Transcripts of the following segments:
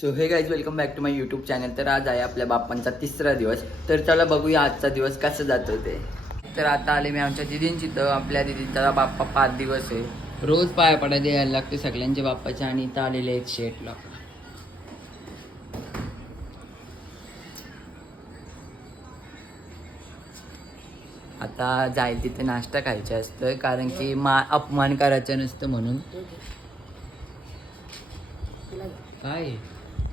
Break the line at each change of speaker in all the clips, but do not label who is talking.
So hey guys welcome back to my YouTube channel तर आज आहे आपल्या बाप्पांचा तिसरा दिवस. तर चला बघूया आजचा दिवस कसं जातो ते. तर आता आले मी आमच्या दिदींची. तर आपल्या दिदींचा बाप्पा पाच दिवस आहे. रोज पाया पडायला यायला लागते सगळ्यांच्या बाप्पाच्या आणि इथं आलेले आहेत शेटला आता जाईल तिथे नाश्ता खायचा असतं कारण की मा अपमान करायचं नसतं म्हणून. काय?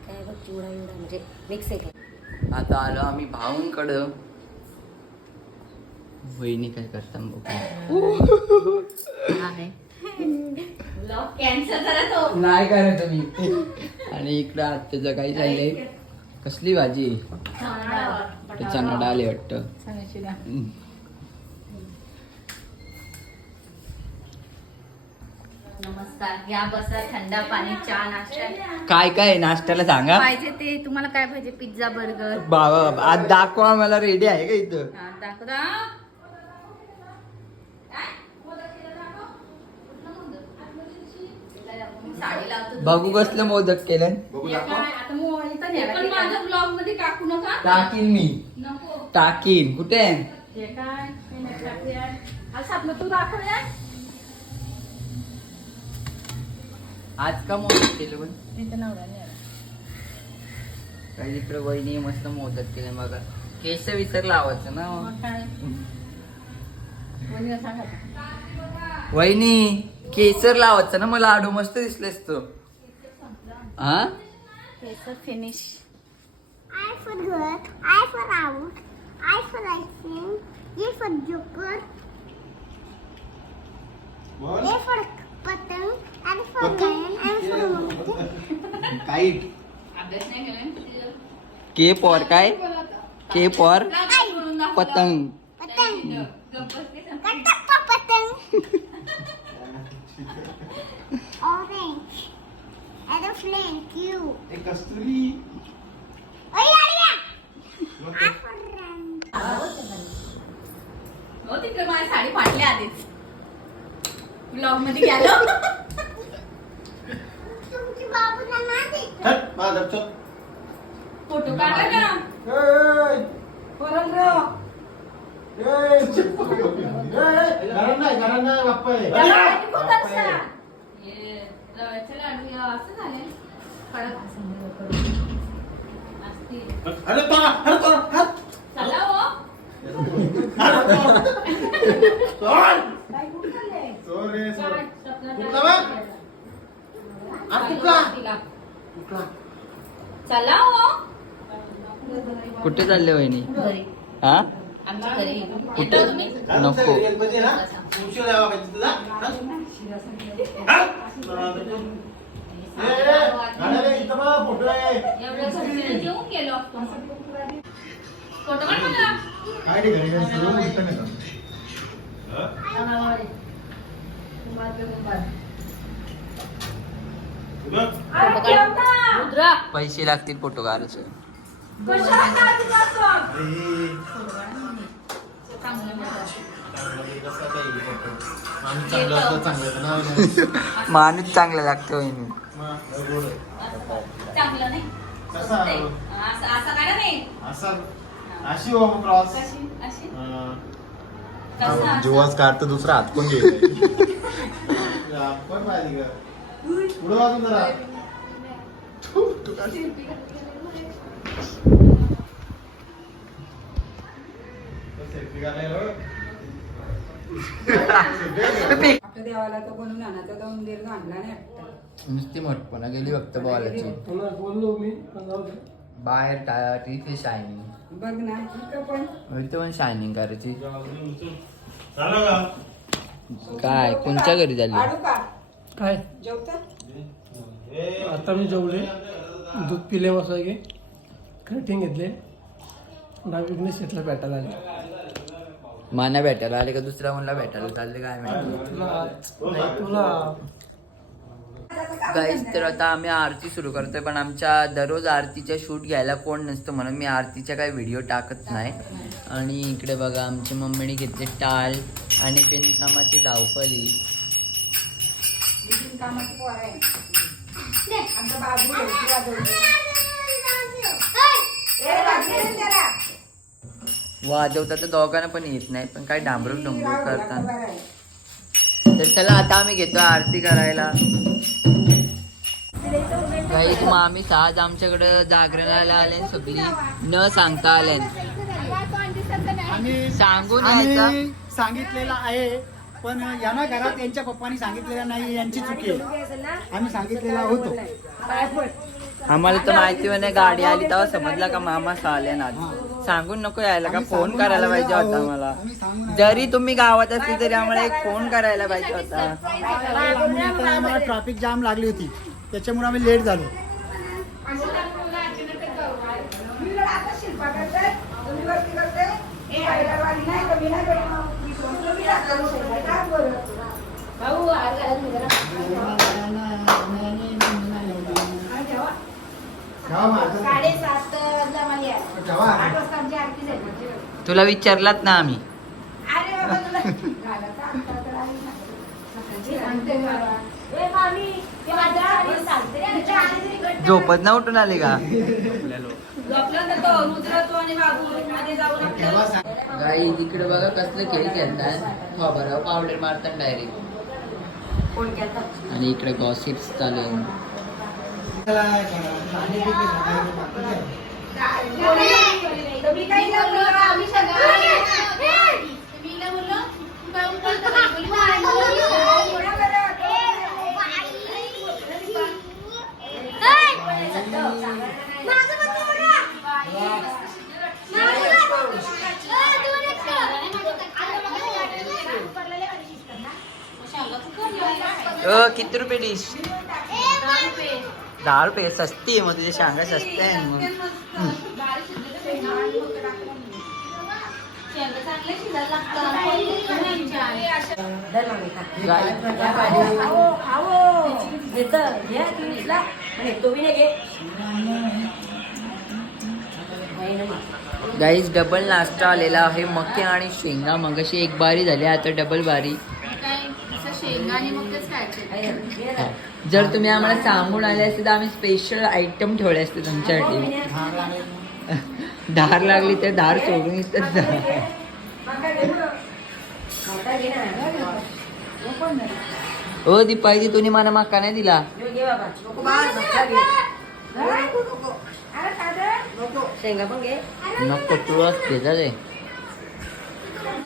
काय बघ चिवडा एवढा म्हणजे मिक्स आहे काय
आता आलो आम्ही भाऊंकडं. वहिनी काय करता बघू. नाही करायचं मी आणि इकडं आत्याचं काही चाललंय? कसली भाजी? चणा. आहे वाटतं.
नमस्कार. या बसा थंड पाणी चहा नाश्ता.
काय काय आहे नाश्त्याला सांगा?
पाहिजे ते तुम्हाला काय पाहिजे? Pizza burger.
बाबा बाबा, आज दाखवा मला रेडी आहे का इथं?
दाखवता साडी लावतो
बघू कसलं मोदक केलं
पण माझ्या ब्लॉगमध्ये टाकू नका.
टाकीन मी.
नको.
टाकीन. कुठे आहे?
हे काय? हे नाही टाकूया. असं आपलं तू दाखव या
आज का मोदक केलं पण?
तिथं नवरा नाही आला.
काही इकडे वहिनी मस्त मोदक केले बघा. केस विसर लावायचं ना.
मग काय? वहिनीला
वहिनी केसर लावायचं ना मला आडू मस्त दिसलेस तू. हा
केसर finish
I for good, I for out, I for ice cream, A for joker, A for for lion, and for monkey.
Kite
अभ्यास नाही केला
के पॉर काय के पॉर पतंग
a flame, Q.
Kasturi
Oh.
हो तिकडे माझी साडी फाटली आधीच ब्लॉगमध्ये गेलो. फोटो काढा ना.
आहे.
ये, रव्याचे लाडू या असं झाले कडक असतील. चला हो.
अरे तोरा. सोड. सोड रे, सोड. कुठला बा? अरे कुठला? कुठला?
चला हो.
कुठे चालले वहिनी?
घरी.
हा?
आमच्या घरी.
कुठे?
येतो तुम्ही?
काय
नको.
बघ, फोटो
गेलो काढ मला.
काय रे घरी घरी सुरू उलटं नाही का? बघ.
फोटो काढ रुद्रा
पैसे लागतील फोटो काढायचे?
माणूस चांगलं
लागतो वहिनी
मग, लय गोड आहे.
चांगलं नाही
कसा?
असं असं काढा नाही
असा अशी हो
अशी
हा.
जुवाच काढतो दुसरा हात कोण
हो.
आपल्या देवाला तो बनवून आणायचा दोन दीर्घ आणला नाही.
नुसती मोठपणा गेली फक्त बॉलाची बाहेर टायर इथे शायनिंग
बघ ना इथं पण.
इथे पण शायनिंग करायची.
झालं का?
काय कोणच्या घरी झाली?
का
काय?
जेवता?
आता मी जेवले. दूध पिले मसागे कटिंग घेतले. ना विघ्नेश शेटला भेटायला आले.
माना भेटायला आले का? दुसऱ्या मुला भेटायला चालले काय माहिती?
तुला नाही, तुला
गाईज तर आता आम्ही आरती सुरू करतोय पण आमच्या दररोज आरतीच्या शूट घ्यायला कोण नसतं म्हणून मी आरतीच्या काही व्हिडिओ टाकत नाही. आणि इकडे बघा आमची मम्मीने घेतले टाल आणि पिनकामाची धावपली
वाजवता
तर दोघांना पण येत नाही पण काय डांबरूक डोंबरूक करतात. तर चला आता आम्ही घेतो आरती करायला. काही मामी आज आमच्याकडे जागरणाला आले सगळी न सांगता आले
आम्ही
सांगून
आम्ही सांगितलेलं आहे पण यांना घरात यांच्या पप्पानी सांगितलेलं नाही यांची चुकी आहे. आम्ही सांगितलेलं होतो.
आम्हाला तर माहिती नाही गाडी आली तेव्हा समजला का मामा आले ना सांगून नको यायला का
आम्ही
फोन करायला पाहिजे होता. मला
आम्ही
जरी तुम्ही गावात असली तरी आम्हाला एक फोन करायला पाहिजे होता.
आम्ही ट्रॅफिक जाम लागली होती. त्याच्यामुळे आम्ही लेट झालो.
तुला विचारलात ना आम्ही.
अरे बाबा तुला
झोपत ना उठून आली का
झोपल्यानंतर तो रुद्र तो आणि बाबू मध्ये जाऊन आपलं
गाई इकडे बघा कसलं खेळ खेळतात खबर पावडर मारतात डायरेक्ट आणि इकडे गॉसिप्स चालू आहे.
मी काही नाही बोललो, आम्ही सगळं- मी नाही बोललो, तू काय बोलतो? काय बोलली?
अ, किती रुपये डिश दहा रुपये सस्ती आहे मग तुझ्या शांगा सस्ते आहे मग. गाईज डबल नाश्ता आलेला आहे मके आणि शेंगा. मगाशी एक बारी झाली आता डबल बारी.
असं शेंगा आणि मग तेच खायचे
हा. जर तुम्ही आम्हाला सांगून आले असते तर आम्ही स्पेशल आयटम ठेवले असते तुमच्यासाठी धार लागली. तर धार सोडून इथंच जा. ओ दीपाई तुम्ही मला मका नाही दिला. नको तुळस दे